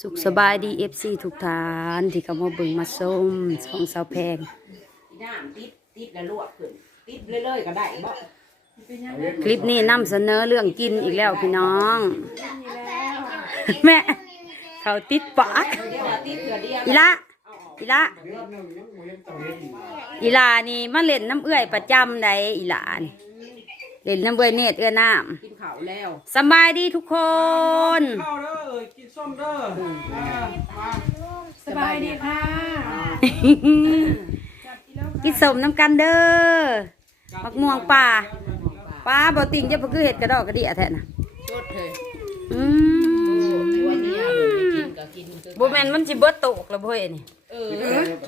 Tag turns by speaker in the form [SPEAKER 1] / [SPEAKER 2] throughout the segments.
[SPEAKER 1] สุขสบายดีเอฟซีทุกท่านที่เข้ามาเบิ่งมาชมช่องสาวแพง
[SPEAKER 2] อีน้ำติดติดแล้วลวกขึ้นติดเรื่อยๆก็ได้บ่
[SPEAKER 1] คลิปนี้นำเสนอเรื่องกินอีกแล้วพี่น้อง แม่ เขาติดปาก
[SPEAKER 2] เดี๋ยวว่าติดเถื่อเดียว
[SPEAKER 1] อีละอีละอีลานี่มาเล่นน้ำเอื้อยประจำใดอีหลานี่ เล่นน้ำเอื้อยเนตรเอื้อน้
[SPEAKER 2] กินข้าวแล้วำ
[SPEAKER 1] สำบายดีทุกคน
[SPEAKER 3] ข้าวเด้อเอ้ยกินส้มเด้ออ่ามา
[SPEAKER 2] สบายดีค่ะ
[SPEAKER 1] กินสมน้ำกันเด้อมักม่วงป่าป้าบ่ติงจะบ่คือเห็ดกระดอกกระเดียแท้น่ะ
[SPEAKER 2] ชดเลย
[SPEAKER 1] อืม
[SPEAKER 2] ตัวเนี้ยเลย กินก็กินคือ
[SPEAKER 1] บ่แม่นมันสิเบิดโตกแล้วบ่เฮ้ยนี่
[SPEAKER 2] เออ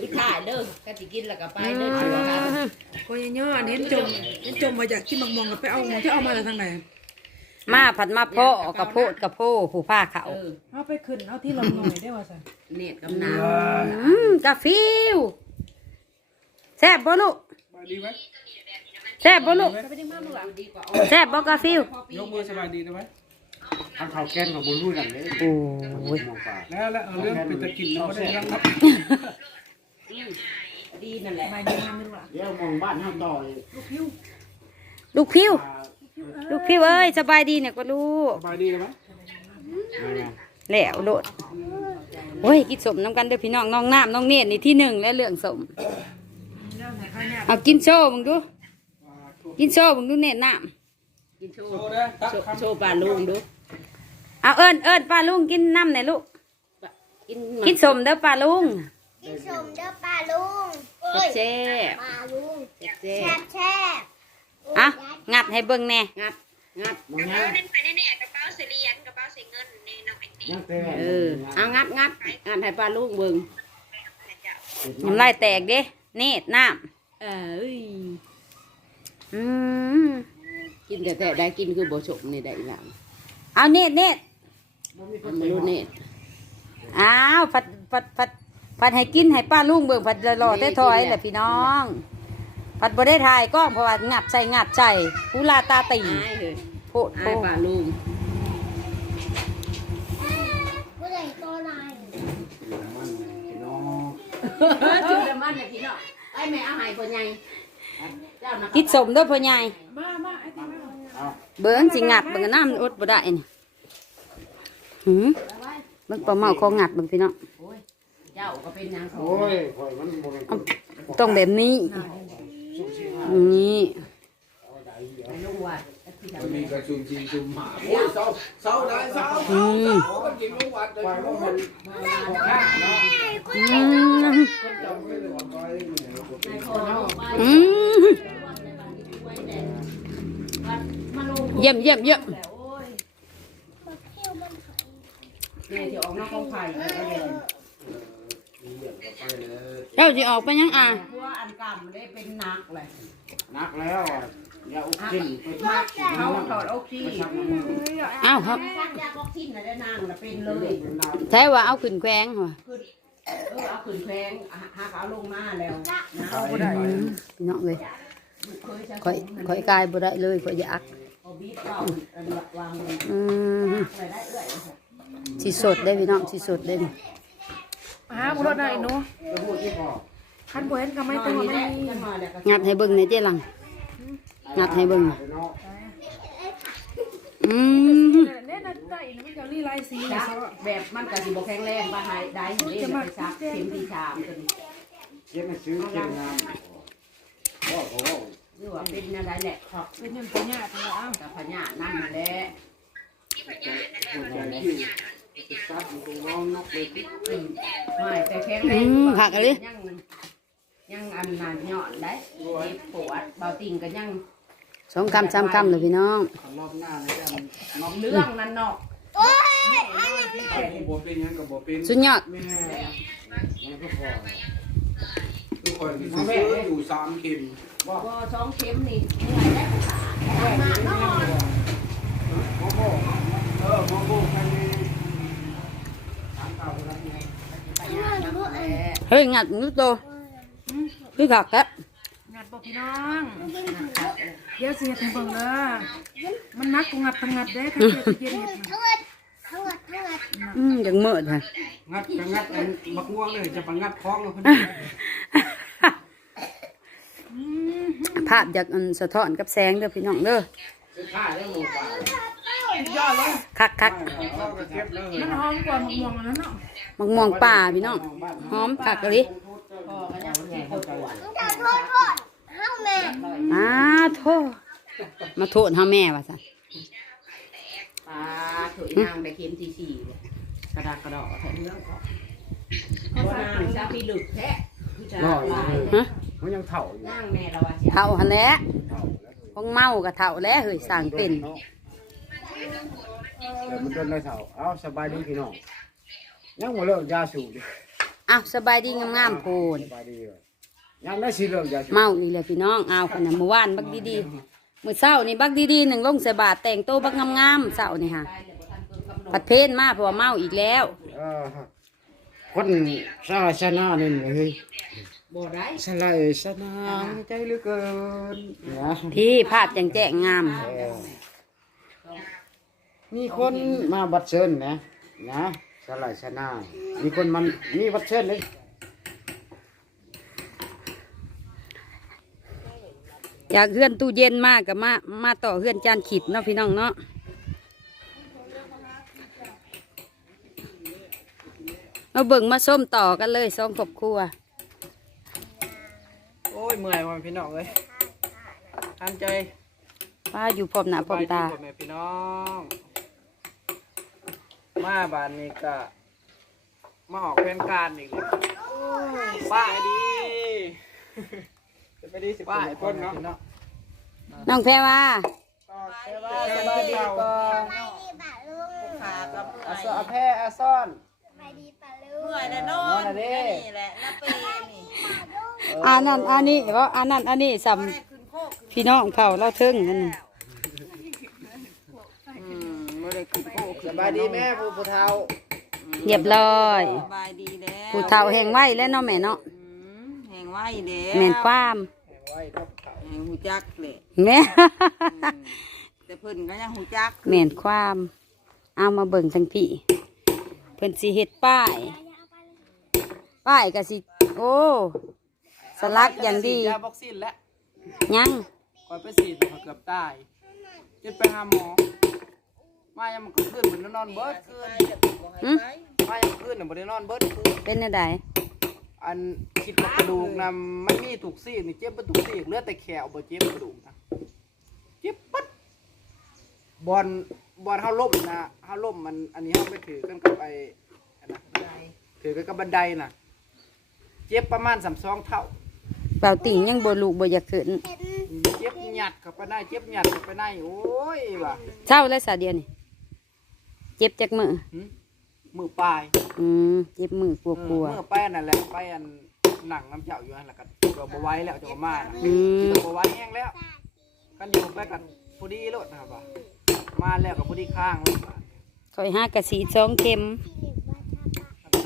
[SPEAKER 2] กินข้าวเด้อก็สิกินแล้วก็ไปเด้อถือว่ากัน
[SPEAKER 4] ก็ยังย่อเห็นจมเห็นจมมาอยากกินมังมองกับไปเอาของที่เอามาจากทางไหน
[SPEAKER 1] มาผัดมาเพาะกระโพดกระโพผู้ผ้าเขา
[SPEAKER 2] เออ
[SPEAKER 4] เอาไปขึ้นเอาที่ลำหน่อยได้ว่าสัน
[SPEAKER 2] เน็ตกับน้
[SPEAKER 1] อืมกาฟิวแซ่บบ่ลูก
[SPEAKER 3] สบายดีไหม
[SPEAKER 1] แซ่บบ่ลูกำ
[SPEAKER 2] ดีกว่า
[SPEAKER 1] แซ่บบ่กาฟิวย
[SPEAKER 3] กมือสบายดีนะไหม
[SPEAKER 5] ทางเขาแก้นของบุญรู้กันเลย
[SPEAKER 1] โอ้ย
[SPEAKER 5] มองป่า
[SPEAKER 3] แล้วแล้วเอาเรื่องเป็นตะกินเราไม่ได้เรื่องครับ
[SPEAKER 2] ดีนั่นแหละ
[SPEAKER 4] มาเยี่ยมไม่รู้ละ
[SPEAKER 5] เดี๋ยวมองบ้านห้ามต่อย
[SPEAKER 1] ลูกพิวลูกพิวเอ้ยสบายดีเนี่ยก็ลูก
[SPEAKER 3] สบายดีไหม
[SPEAKER 1] แล้วโลดโอ้ยกินสมน้ำกันเด้อพี่น้องน้องน้ำน้องเนตรนี่ที่หนึ่งแล้วเรื่องสมเอากินโซ่มึงดู กินโซ่มึงดูเนตรน้
[SPEAKER 2] กินโช
[SPEAKER 3] โช
[SPEAKER 2] ว์
[SPEAKER 3] ว์เด้อตัก
[SPEAKER 2] โชว์
[SPEAKER 3] คำ
[SPEAKER 2] โชว์ปลาลุงดูำ
[SPEAKER 1] เอาเอิญเอิญป้าลุงกินน้ำหน่อยลูก
[SPEAKER 2] กิน
[SPEAKER 1] กินสมเด้อป้าลุง
[SPEAKER 6] กินสมเด้อปลาลุงเอ้ย
[SPEAKER 1] แซ่บ
[SPEAKER 6] ปลาลุง
[SPEAKER 2] เจ๊
[SPEAKER 6] แซ่บแซ่บ
[SPEAKER 1] ๆอะงัดให้เบิ่งแน่
[SPEAKER 2] งัดงัด
[SPEAKER 5] มองยัง
[SPEAKER 7] นั่นไปแน่ๆกระเป๋าเสลียนกระเป๋าเสเงินในน้องไอ้นี่
[SPEAKER 5] ยังแต่
[SPEAKER 2] เออเอางัดงัดงัดให้ปลาลุงเบิ่ง
[SPEAKER 1] น้ำลายแตกเด้เนตรน้
[SPEAKER 2] เอ้ยำ
[SPEAKER 1] อืม
[SPEAKER 2] กินแต่แต่ได้กินคือบ่ฉกนี่ได้อีหลัง
[SPEAKER 1] เอาเนตรเนตร
[SPEAKER 2] มัน ไม่รู้เน็ต
[SPEAKER 1] อ้าวผัดผัดผัดผัดให้กินให้ป้าลุงเบิ่งผัดรอๆแต่ถอยแหละพี่น้อง ผัดบ่ได้ถ่ายกล้องเพราะว่างับใส่งับใส่หูลาตาตี
[SPEAKER 2] อายเลย
[SPEAKER 1] โพดโพ
[SPEAKER 2] อายปลาลุง
[SPEAKER 6] ผู้ใหญ่ตัวลาย
[SPEAKER 5] มันพี่น้อง
[SPEAKER 2] จุดเดมันเนี่ยพี่น้องไอ้แม่เอาใหายคนใหญ่เจ้านะ
[SPEAKER 1] กิดสมเด้อพ่อใหญ่
[SPEAKER 4] มามาไอ้ที่มา
[SPEAKER 5] เอา
[SPEAKER 1] เบิ่งสิงัดเบิ่งน้ำมันอดบ่ได้นี่ หืมเบิ่งปลาเมาของงัดเบิ่งพี่น้อง
[SPEAKER 2] เจ้าก็เป็นนาง
[SPEAKER 5] โอ้ยคอยมันโมเมนต์
[SPEAKER 1] ต้องแบบนี้นี่
[SPEAKER 2] ลุงว่า
[SPEAKER 3] มีกระชุมจิงจุมหมาโอ้ยเศร้าเศร้าได้เศร้า
[SPEAKER 1] อืม
[SPEAKER 3] มันกินลูกวัดเลย
[SPEAKER 5] คอยมันมัน
[SPEAKER 1] อืม
[SPEAKER 5] จำไม่ได้ว่าคอย
[SPEAKER 1] อืมเยี่ยมเยี่ยมเยี่ยม
[SPEAKER 2] แม่ที่ออกนอกกองไผ่เลย
[SPEAKER 1] เจ้าสิออกไปยังอะ
[SPEAKER 2] เพราะว่าอันกรรมได้เป็นนักเลย
[SPEAKER 5] นักแล้วอย่าอุกกินไป
[SPEAKER 2] เขาถอดโอคี
[SPEAKER 5] ชักน้ำมือ
[SPEAKER 1] อ้าวครับ
[SPEAKER 2] สร้างยาบอกทิ้นน่ะได้นางน่ะเป็นเลย
[SPEAKER 1] ใช่ว่าเอาขึ้นแขวงเหรอ
[SPEAKER 2] คือเออเอาขืนแพงหาเอาลงมาแล้วนะ
[SPEAKER 1] พี่น้องเลย
[SPEAKER 2] เคยจะ
[SPEAKER 1] ข่อยข่อยกายบ่ได้เลยข่อยอยาก
[SPEAKER 2] เอาบีบเอาอันวางลง
[SPEAKER 1] อืม
[SPEAKER 2] ไปได้เอื้อย
[SPEAKER 1] สิสดได้พี่น้องสิสดได้นี่
[SPEAKER 4] หาบุรได้หนู
[SPEAKER 5] จะพูดที่พอ
[SPEAKER 4] คันบ่เห็นก็ไม่
[SPEAKER 2] ไม่
[SPEAKER 4] ต้
[SPEAKER 2] ต้
[SPEAKER 4] อ
[SPEAKER 2] องง
[SPEAKER 4] ไม่
[SPEAKER 2] แม่
[SPEAKER 4] มี
[SPEAKER 2] จะมาแล้วก็
[SPEAKER 1] งัดให้เบิ่งในอยเจ้หลังงัดให้เบิ่ง
[SPEAKER 5] พี่น้อง
[SPEAKER 1] อืม
[SPEAKER 4] เน่นนั่นได้นะมันจะรีไลสี
[SPEAKER 2] ซั
[SPEAKER 4] นะ
[SPEAKER 2] กแบบมันก็สิบ่แข็งแรงบ่หายได้อยู่เด้ไปซักเข็มที่สามตัวนี้
[SPEAKER 5] เก็บมาซื้อเก็บงานโอ้โห
[SPEAKER 2] หรือว่าเป็นอะไรแหละครับ
[SPEAKER 4] เป็นยังเป็นยากแล้วอ้าว
[SPEAKER 2] กับพญานั่นมาแล้ว
[SPEAKER 5] ซับตรงน้องนกเลย
[SPEAKER 2] ไม่แต่แข็งแร
[SPEAKER 1] อื
[SPEAKER 2] ง
[SPEAKER 1] มผักอะไร
[SPEAKER 2] ยังยังอันนั้นหย่อนได้เจ็บปวดเบาติ่งก็ยัง
[SPEAKER 1] สองคำสามคำเลยพี่น้อง
[SPEAKER 5] รอบหน้าเลยกันนก
[SPEAKER 2] เรื่องนั้นเนาะ
[SPEAKER 3] บ่เป็นยังกับบ่เป็น
[SPEAKER 1] สุดยอด
[SPEAKER 5] แม่มันก็พอ
[SPEAKER 3] ทุกคนที่ซื้ออยู่สามเข็ม
[SPEAKER 2] บ่สองเข็มนี่เหนื่อยได้ภาษามาเนาะ
[SPEAKER 5] มองโบเออมองโบใครมีถามข่าวกันไง
[SPEAKER 2] พญานั่นแหละ
[SPEAKER 1] เฮ้ยงัดมือโตพี่ขักแกะ
[SPEAKER 4] งัดบ่พี่น้องเดี๋ยวสิเฮ็ดให้เบิ่งเด้อมันนักกูงัดทั้งงัดเด้คันเฮ็ดเย็นเฮ็ด
[SPEAKER 6] ทั้งหมดทั้งหมดทั้งหมด
[SPEAKER 4] น่ะ
[SPEAKER 1] อืมยังเมิดค่ะ
[SPEAKER 5] งัดก็งัดอันบักม่วงเลยจะไปงัดคล้องแล้วเพิ่น
[SPEAKER 1] ภาพจากอันสะท้อนกับแสงเด้อพี่น้องเด้อ
[SPEAKER 3] สุดท้ายแล้วหมูป่า
[SPEAKER 1] คักคัก
[SPEAKER 5] เอาก็เก็บแล้วเฮ้ย
[SPEAKER 4] มันหอมกว่าหมกม่วงอันนั้นเนาะ
[SPEAKER 1] ๆ มักม่วงป่าพี่น้องหอมคักเลย
[SPEAKER 2] พ่อก็ยังสิโคตร
[SPEAKER 6] จะโทษโทษเฮ้าแม่
[SPEAKER 1] อ้าโทษมาโทษเฮาแม่ว่าซั่น
[SPEAKER 2] ปลาถุยนางได้เข็มที่สี่เลยกระดากกระดอกแท้เรื่องของบ่นางชาพี่ลึกแท้จะ
[SPEAKER 5] รอ
[SPEAKER 2] ลาย
[SPEAKER 1] ฮะ
[SPEAKER 5] มันยังเถ่าอยู่
[SPEAKER 2] นางแม่เราว่าสิ
[SPEAKER 1] เฒ่าหันแหละ
[SPEAKER 5] เถ่าแล้ว
[SPEAKER 1] ของเมาก็เฒ่าแล้วเฮ้ยสร้างเป็น
[SPEAKER 5] เดี๋ยวมันโดนได้เถ่าเอาสบายดีพี่น้อง ยังบ่เลิกยาสูบดิ
[SPEAKER 1] อ้าวสบายดีงามๆโพน
[SPEAKER 5] สบายดีเลยยังได้สิเลิกยาสูบ
[SPEAKER 1] เมาอีกแล้วพี่น้องอ้าวคนน่ะเมื่อวานบักดีๆมื้อเช้านี่บักดีๆหนึ่งลงใส่บาตรแต่งโตวบักงามๆเช้านี่ค่ะปัดเพนมาเพราะว่าเมาอีกแล้ว
[SPEAKER 5] เออคนชาชนะนี่เฮ้ย
[SPEAKER 2] บ่ได้
[SPEAKER 5] สลายสนามใจเหลือเกินนะ
[SPEAKER 1] พี่ภาพจังแจ้งงาม
[SPEAKER 5] เออมีคนมาบัดเชิญนะนะส ลายสนามมีคนมันมีบัดเชิญเลย
[SPEAKER 1] อยากเฮือนตู้เย็นมากกับมา มาต่อเฮือนจานขิดเนาะพี่น้องเนาะมาเบิ่งมาส้มต่อกันเลยสองครอบครัว
[SPEAKER 8] โอ้ยเมื่อยว่ะพี่น้องเอ้ยทันใจ
[SPEAKER 1] ป้าอยู่พร้อมหน้าพร้อมตา
[SPEAKER 8] ไปดีกว่แม่พี่น้อง มาบ้านนี้ก็มาออกแผนการอีกเลยป้ายดีจะไปดีสิป้ายคนเนาะพี่น้อง
[SPEAKER 1] น้องแพรว่า
[SPEAKER 8] สบายดีก่อน
[SPEAKER 6] ไปดีป่าลุง
[SPEAKER 8] อาซออาแพ้อาซ่อน
[SPEAKER 6] ไปดีป่าลุง
[SPEAKER 8] นอนอะเด้
[SPEAKER 1] อันนั้นอันนี้ว่าอันนั้นอันนี้สำพี่น้องเขาเราเทิงกันนี่
[SPEAKER 8] อืม ไม่ได้ขึ้นโคกสบายดีแม่ผู้ผู้เฒ่า
[SPEAKER 1] เรียบร้อย
[SPEAKER 9] สบายดีแล้ว
[SPEAKER 1] ผู้เฒ่าแห่งไว้แล้วเนาะแม่เนาะ
[SPEAKER 9] อืมแห่งไหวแล้ว
[SPEAKER 1] แม่นความ
[SPEAKER 8] ไว้ครับเขา
[SPEAKER 9] แห่งหูจักเลย
[SPEAKER 1] แม่
[SPEAKER 9] แต่เพิ่นก็ยังหูจัก
[SPEAKER 1] แม่นความ เอามาเบิ่งทั้งพี่เพิ่นสิเฮ็ดป้าย ป้ายก็สิ โอ้ สลักอย่างดี
[SPEAKER 8] ยาบ็อกซินแล้ว
[SPEAKER 1] ยัง
[SPEAKER 8] คอยไปฉีดเกือบตายจะไปหาหมอ มายังมันก็ขึ้นเหมือนนอนเบิดคืน
[SPEAKER 1] หึ
[SPEAKER 8] มายังขึ้นน่ะบ่ได้นอนเบิดคืน
[SPEAKER 1] เป็นอะไร
[SPEAKER 8] อันคิดว่ากระดูกนะมันมีถูกซี่นี่เจ็บบ่ถูกซี่เหลือแต่แขวบ่เจ็บกระดูกนะเจ็บปัดบอลบอลเฮาล้มนะเฮาล้มมันอันนี้เฮาไปถือกันกับไอ้อันนะถือกันกับบันไดน่ะ เจ็บประมาณ32เท่า
[SPEAKER 1] เป่าติ่งยังบ่ลูกบ่อยากขึ้น
[SPEAKER 8] เจ็บหยัดเข้าไปในเจ็บหยัดเข้าไปในโอ้ยว่ะ
[SPEAKER 1] เช้าแล้วสาเดียวนี่เจ็บจากมือ
[SPEAKER 8] หึมือปลาย
[SPEAKER 1] อืมเจ็บมือกลัวกลัว
[SPEAKER 8] เมื่อไปอันนั่นแหละไปอันหนังน้ำเจ้าอยู่นั่นแหละกันก็บ่ไหว้แล้วจะบ่มานะ
[SPEAKER 1] อืม
[SPEAKER 8] ก็บ่ไหว้แห้งแล้ว กันอยู่ไปกันพอดีโลดนะครับว่ามาแล้วก็พอดีข้างเลย
[SPEAKER 1] คอยห้ากระสีสองเข็ม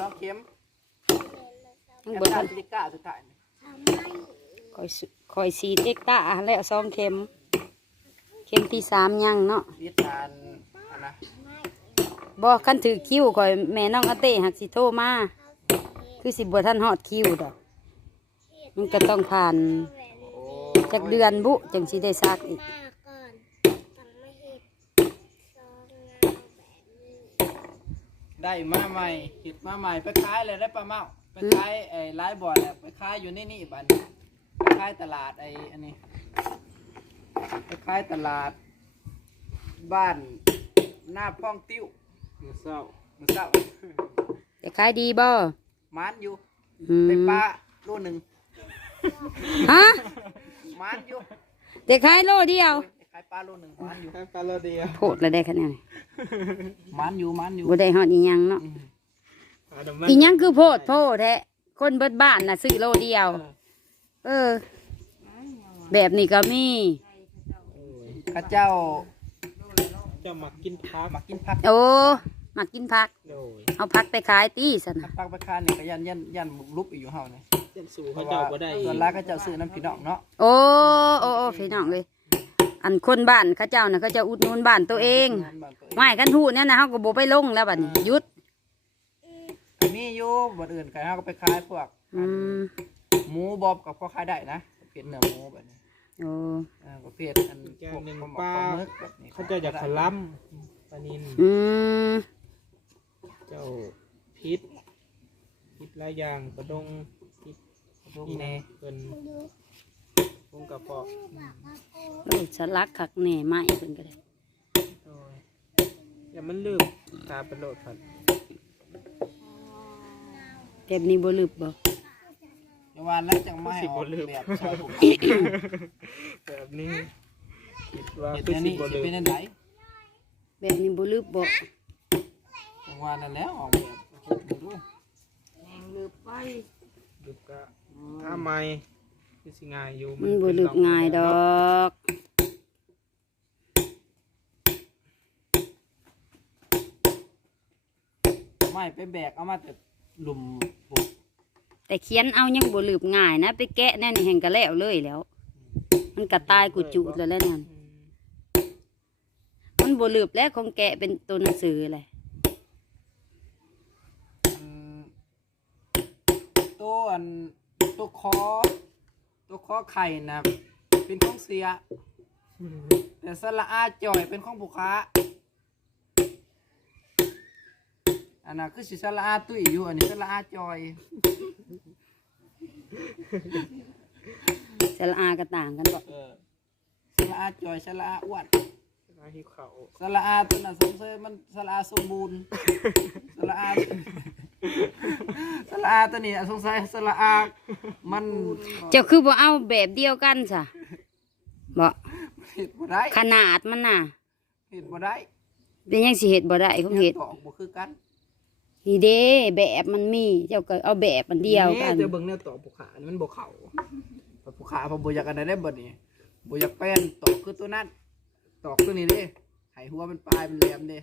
[SPEAKER 8] สองเข็ม
[SPEAKER 1] ยัง
[SPEAKER 8] แอ
[SPEAKER 1] บ่
[SPEAKER 8] น
[SPEAKER 1] ทั
[SPEAKER 8] ตานติก้าสุดท้ายนี่
[SPEAKER 1] คอยสิคอยสีเอ็กตาแล้วสองเข็ม เข็มที่สามยังเนาะ
[SPEAKER 8] วิทานอันนะ
[SPEAKER 1] บอกคันถือคิวคอยแม่น้องอาเต้หักสิโทรมาคือสิบวท่านฮอดคิวดอกมันก็ต้องผ่าน
[SPEAKER 8] โอ้
[SPEAKER 1] จากเดือนบุจังสิได้ซักอีก
[SPEAKER 6] มาก่อนต้องมาเห็ดซองงาแบบนี้
[SPEAKER 8] ได้มาใหม่หิดมาใหม่ไปขายเลยได้ปลาเมาไปขายไอ้ไลฟ์บอร์ดแล้วไปขายอยู่นี่นี่บัดนไปขายตลาดไอ้อันนี้ไปขายตลาดบ้านหน้าป้องติ้ว มือเศร้ามือเศร้า
[SPEAKER 1] จะขายดีบ่
[SPEAKER 8] มานอยู่
[SPEAKER 1] อืม
[SPEAKER 8] ได้ปลาโลหนึ่ง
[SPEAKER 1] ฮะ
[SPEAKER 8] มานอยู่
[SPEAKER 1] จะขายโลเดียว
[SPEAKER 8] ได้ขายปลาโลหนึ่งมานอยู่ปลาโลเดียว
[SPEAKER 1] โพดแล้วได้ขนาดนี้
[SPEAKER 8] มานอยู่มานอยู่
[SPEAKER 1] บ่ได้ฮอดอีหยังเนาะอีหยังคือโพดโพดแท้คนเบิดบ้านน่ะซื้อโลเดียว เออ แบบนี้ก็มี
[SPEAKER 8] ข้าเจ้าจะมากินผักมากินผัก
[SPEAKER 1] โอ้ มากินผัก
[SPEAKER 8] โดย
[SPEAKER 1] เอาผักไปขายตีสนะ
[SPEAKER 8] ผักไปคานเนี่ยก็ยันยันยันลุกอยู่เฮาเนี่ย
[SPEAKER 3] ยันสู่เขาเจ้าบ่ได้
[SPEAKER 8] ส่วนแรกก็เจ้าซื้อน้ำพี่น้องเนาะ
[SPEAKER 1] โอ้โอ้โอ้พี่น้องเลยอันคนบ้านเขาเจ้าน่ะเขาจะอุดหนุนบ้านตัวเอง
[SPEAKER 8] บ้านตัวเอง
[SPEAKER 1] ไม่กันหูเนี่ยนะเขาก็บไปลงแล้วบัดนี้หยุด
[SPEAKER 8] ก็มีอยู่บ่อื่นก็เฮาก็ไปขายพวก
[SPEAKER 1] อืม
[SPEAKER 8] หมูบอบกับพอขายได้นะประเภทเนื้อหมูแบบนี้
[SPEAKER 1] โอ้
[SPEAKER 8] เออประเภทอัน
[SPEAKER 5] แก
[SPEAKER 8] พวก
[SPEAKER 5] หนึ่ง
[SPEAKER 8] ปลาหมอ
[SPEAKER 5] ปลา
[SPEAKER 8] ปลาหมึกแบบนี้
[SPEAKER 5] เขาเจะอยากขลัมปลานิน
[SPEAKER 1] อืม
[SPEAKER 5] เจ้าพิษพิษหลายอย่างกระดงพิษ
[SPEAKER 8] ลูก
[SPEAKER 5] นี่
[SPEAKER 8] แน่
[SPEAKER 5] นะเป็นปรุงกระเพาะ
[SPEAKER 1] โอ้สลักคักแหน่ไม้เพิ่นก็ได้
[SPEAKER 5] โอ้ยอย่ามันลืมตาเป็นโลดผัด
[SPEAKER 1] แบบนี้บ่ลึบบ่
[SPEAKER 8] อย่าว่าแล้วจังไม่ให้ออกแบบชาวผม
[SPEAKER 5] แบบนี้คิดว่า
[SPEAKER 8] เห็ด
[SPEAKER 5] คือ
[SPEAKER 8] อัน
[SPEAKER 5] สิ
[SPEAKER 8] นี้
[SPEAKER 5] บ่
[SPEAKER 8] สิ
[SPEAKER 5] ลื
[SPEAKER 8] เป็น
[SPEAKER 5] ม
[SPEAKER 8] อันไหน
[SPEAKER 1] แบบนี้บ่ลึบบ่
[SPEAKER 8] จัง ว่านั่นแล้วออกแบบเฮ็ดดู
[SPEAKER 9] ลืมไป
[SPEAKER 5] ลืมก็ถ้าไม่คือสิง่ายอยู่
[SPEAKER 1] มันบ่ลึบง่ายดอก
[SPEAKER 8] ไม่ไปแบกเอามาแต่หลุมบุก
[SPEAKER 1] แต่เขียนเอายังบ่ลึบง่ายนะ ไปแกะแน่นี่แห่งก็แล้วเลยแล้ว มันก็ตายกูจุดแล้วแหล้วนั่น
[SPEAKER 5] อืม
[SPEAKER 1] มันบ่ลึบแล้วของแกะเป็นตัวหนังสือเลย
[SPEAKER 8] อันตัว อันตัวคอตัวคอไข่นะเป็นของเสีย แต่สละอาจ่อยเป็นของบุค้าอันนั้นคือสิสละอาตุ้ยอยู่อันนี้สละอาจอย
[SPEAKER 1] สระอาก็ต่างกันบ่
[SPEAKER 8] เออสละอาจอยสละอาอ้วน
[SPEAKER 5] หน้าหิวเขา
[SPEAKER 8] สละอาตัวนั้นสงสัยมันสละอาสมบูรณ์สละอา สละอาตัวนี้สงสัยสละอา มัน
[SPEAKER 1] เจ้าคือบ่เอาแบบเดียวกันซะบ่
[SPEAKER 8] เห็ดบ่ได้
[SPEAKER 1] ขนาดมันน่ะ
[SPEAKER 8] เห็ดบ่ได้
[SPEAKER 1] เป็นยังสิเฮ็ดบ่ได้ของเฮ็ด
[SPEAKER 8] ตอกบ่คือกัน
[SPEAKER 1] นี่เด้แบบมันมี เจ้าก็เอาแบบมันเดียวกัน
[SPEAKER 8] เจะเบิ่งแนวตอกบุขาอันนี้มันบ่เข้าบุขาพอบ่อยากอันใดได้บ่นี่บ่อยากแป้นตอกคือตัวนั้นตอกตัวนี้เด้ให้หัวมันปลายมันแหลมเด้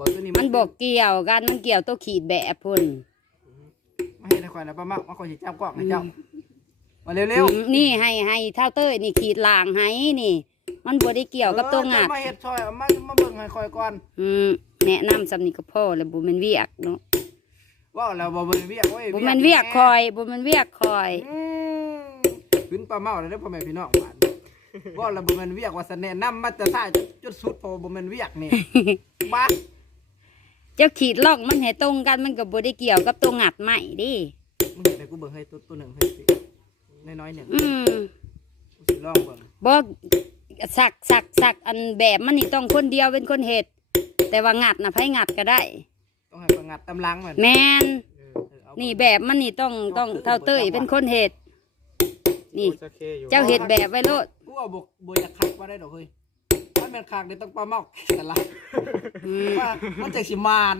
[SPEAKER 8] พอตัวนี้
[SPEAKER 1] มันบอกเกี่ยวกันมันเกี่ยวตัวขีดแบบพุ่น
[SPEAKER 8] มาเฮ็ดให้ข่อยนะป้ามักมาข่อยสิจับกล้องให้เจ้ามาเร็ว
[SPEAKER 1] อืมนี่ให้ให้เท่าเต้ยนี่ขีดลางให้นี่ มันบ่ได้เกี่
[SPEAKER 8] ๆ
[SPEAKER 1] ยวกับตัวงัด
[SPEAKER 8] เออเจ้มาเฮ็ดซอยเอามามาเบิ่งให้ข่อยก่อน
[SPEAKER 1] อืมแนะนำสำนี้ก็พอแล้วบ่แม่นเวียกเนาะ
[SPEAKER 8] ว้าวแล้วบ่เบิ่งเวียกเว้ย
[SPEAKER 1] บ่แม่นเวียกคอยบ่แม่นเวียกคอย
[SPEAKER 8] อืมขึ้นปลาเมาแล้วเด้อพ่อแม่พี่น้องบ้านว้าวแล้วบ่แม่นเวียกว่าสะแนะนำมาแต่ท้ายจุดสุดพอบ่แม่นเวียกนี่บ้า
[SPEAKER 1] เจ้าขีดล่องมันให้ตรงกันมันก็บ่ได้เกี่ยวกับตัวงัดใหม่ดิ
[SPEAKER 8] มึงเห็นไหมกูเบิ่งให้ตัวตัวหนึ่งให้สิน้อยๆหนึ่ง
[SPEAKER 1] อืม
[SPEAKER 8] กูสิลองเบิ่ง
[SPEAKER 1] บ่สักสักสักอันแบบมันนี่ต้องคนเดียวเป็นคนเฮ็ดแต่ว่างัดน่ะไผงัดก็ได้
[SPEAKER 8] ต้องให้ประงัดตำลังมัน
[SPEAKER 1] แม่น
[SPEAKER 5] เออ
[SPEAKER 8] เออเอา
[SPEAKER 1] นี่แบบมันนี่ต้องต้องเท่าเต้ยเป็นคนเฮ็ดนี่
[SPEAKER 5] โอ้จะเคอยู่
[SPEAKER 1] เจ้าเฮ็ดแบบไว้โลด
[SPEAKER 8] กูว่าบ่บ่อยากคักว่าได้ดอกเฮ้ยถ้า แม่นคักเดี๋ยวต้องปลาเมาแต่ละ
[SPEAKER 1] อืม
[SPEAKER 8] ว่ามันจะสิมาน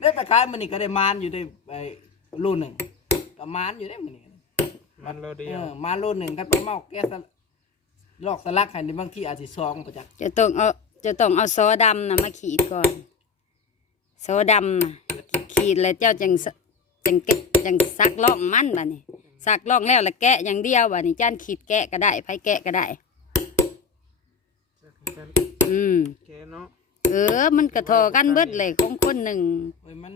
[SPEAKER 8] ได้ไปขายมันนี่ก็ได้มานอยู่ได้ไอ้โลหนึ่งก็มานอยู่ได้มันนี่
[SPEAKER 5] มันโลเดี
[SPEAKER 8] เอ
[SPEAKER 5] ยว
[SPEAKER 8] อมานโลหนึ่งกันปลาเมาแกสะลอกสลักให้ในบางที่อาจสิซองประจักษ์
[SPEAKER 1] จะต้องเอาจะต้องเอาซอดำน่ะมาขีดก่อนซอดำน่ะขีดแล้วเจ้าจังสจังเกะจังซักล่องมันบัดนี้ซักล่องแล้วแล้วแกะอย่างเดียวบัดนี้จ้านขีดแกะก็ได้ไผแกะก็ได้ อืม
[SPEAKER 5] แกเนาะ
[SPEAKER 1] เออ มันกระทอกันเบิดเลยของคนหนึ่ง
[SPEAKER 8] เฮ้ยมัน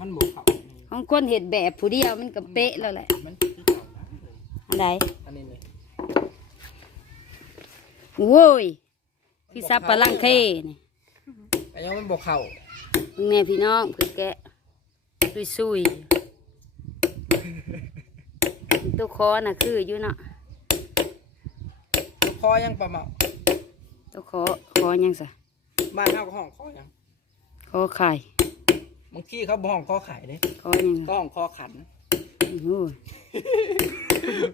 [SPEAKER 8] มันบ่เข้า
[SPEAKER 1] ของคนเห็ดแบบผู้เดียวมันก็เป๊ะแล้วแหละ
[SPEAKER 8] มันคือเข้านะ
[SPEAKER 1] อันใด
[SPEAKER 8] อันนี้เลย
[SPEAKER 1] โว้ยพี่ซับปลาลังเคนี่
[SPEAKER 8] ไอ้ยังมันบ่เข้า
[SPEAKER 1] มึงแม่พี่น้องเพื่อแกะซุยซุยๆตัวคอน่ะคืออยู่เนาะ
[SPEAKER 8] คอยังปลาเมา
[SPEAKER 1] ตัวคอคอยังสะ
[SPEAKER 8] บ้านเฮาก็ห้องคอยัง
[SPEAKER 1] คอไข่
[SPEAKER 8] บางที่เขาบ่ห้องคอไข่เด้
[SPEAKER 1] คอยัง
[SPEAKER 8] ก็ห้องคอขัน
[SPEAKER 1] โอ้โห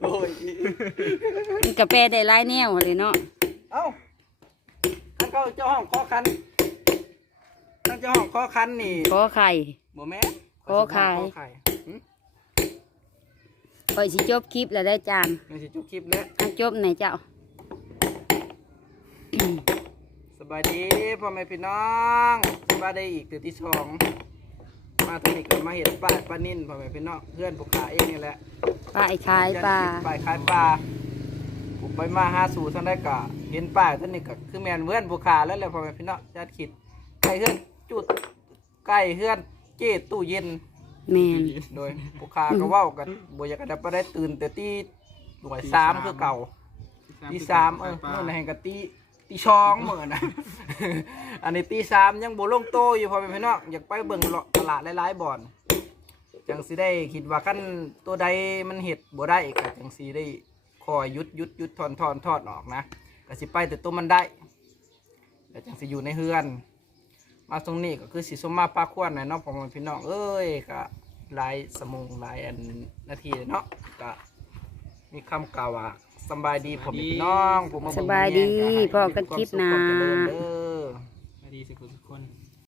[SPEAKER 8] โอ้ย
[SPEAKER 1] มันกระแปได้หลายแนวเลยเนาะ
[SPEAKER 8] เอ้าท่านเขาเจ้าห้องคอขันท่านเจ้าห้องคอขันนี่
[SPEAKER 1] คอไข่
[SPEAKER 8] บ่แม่น
[SPEAKER 1] คอไข่
[SPEAKER 8] คอไข่หึ
[SPEAKER 1] คอยสิจบคลิปแล้วได้จาน
[SPEAKER 8] นี่สิจุกคลิปแล้ว
[SPEAKER 1] เอาจบไหนอยเจ้า
[SPEAKER 8] ส บายดีพ่อแม่พี่น้องสบายดีอีกตื่นที่สองมาทางนี้ก็มาเห็นป้ายปลานิ่นพ่อแม่พี่น้องเพื่อนผู้ขาเองนี่แหละ
[SPEAKER 1] ป้าไอ้ขายปลา
[SPEAKER 8] ป้ายขายปลาผมไปมาหาสู่ท่านได้ก็เห็นป้ายท่านนี้ก็คือแมนเพื่อนผู้ขาแล้วแหละพ่อแม่พี่น้องจัดขิดไก่เฮือนจุดไก่เฮือนเจตู้เย็น
[SPEAKER 1] แม่น
[SPEAKER 8] โดยผู้ค้าก็เว้ากันบ่อยากจะไปได้ตื่นแต่ตีหน่วยสามคือเก่าตีสามเออเมื่อไหร่ก็ตี ตีชองเหมือนนะ อันนี้ตีสามยังบ่ลงโตอยู่พอเป็นพี่น้องอยากไปเบิ่งเลาะตลาดหลายๆบ่อนจังสิได้คิดว่าคันตัวใดมันเห็ดบ่ได้ก็จังสิได้คอยยุดยุดยุดทอนทอนทอดออกนะก็สิไปแต่ตัวมันได้แล้วจังสิอยู่ในเฮือน มาตรงนี้ก็คือสิสมมาปลาควนนะเนาะผมพี่น้องเอ้ยก็หลายสมงหลายอันนาทีเลยเนาะก็มีคำกล่าวว่า สำบายดีผมพี่น้องผมมา
[SPEAKER 1] สบายดี
[SPEAKER 8] เบิ่ง
[SPEAKER 1] พอกันคลิปหน้า
[SPEAKER 8] ความสุขความเจริญเด้อ
[SPEAKER 5] ดีสุขทุกคน